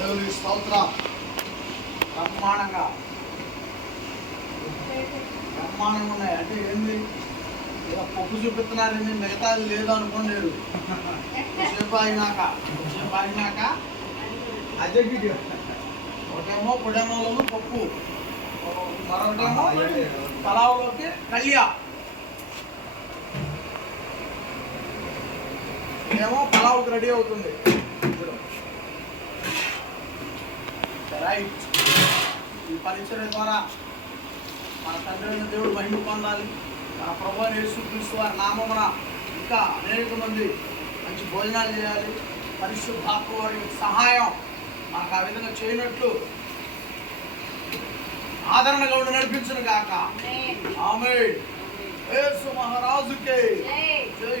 దేవుని స్తోత్రం. బ్రహ్మాండంగా. బ్రహ్మాండంగా ఉన్నాయి అంటే ఏంది? ఇలా పప్పు చూపిస్తున్నారు ఏంది? మిగతాది లేదు అనుకోలేరు సేపు అయినాక సేపు అయినాక అదే ఒకటేమో పుడేమోలో పప్పు. మరొకటేమో పలావులోకి కళ్యా ఏమో పలావుకి రెడీ అవుతుంది. రైట్ ఈ పరిచయం ద్వారా మన తండ్రి దేవుడు మహిమ పొందాలి. మన ప్రభు అయిన యేసుక్రీస్తు వారి నామమున ఇంకా అనేక మంది మంచి భోజనాలు చేయాలి. పరిశుద్ధాత్మ వారి సహాయం మనకు ఆ విధంగా చేయనట్లు ఆదరణగా ఉండి నడిపించును కాక ఆమె యేసు మహారాజుకే. జై.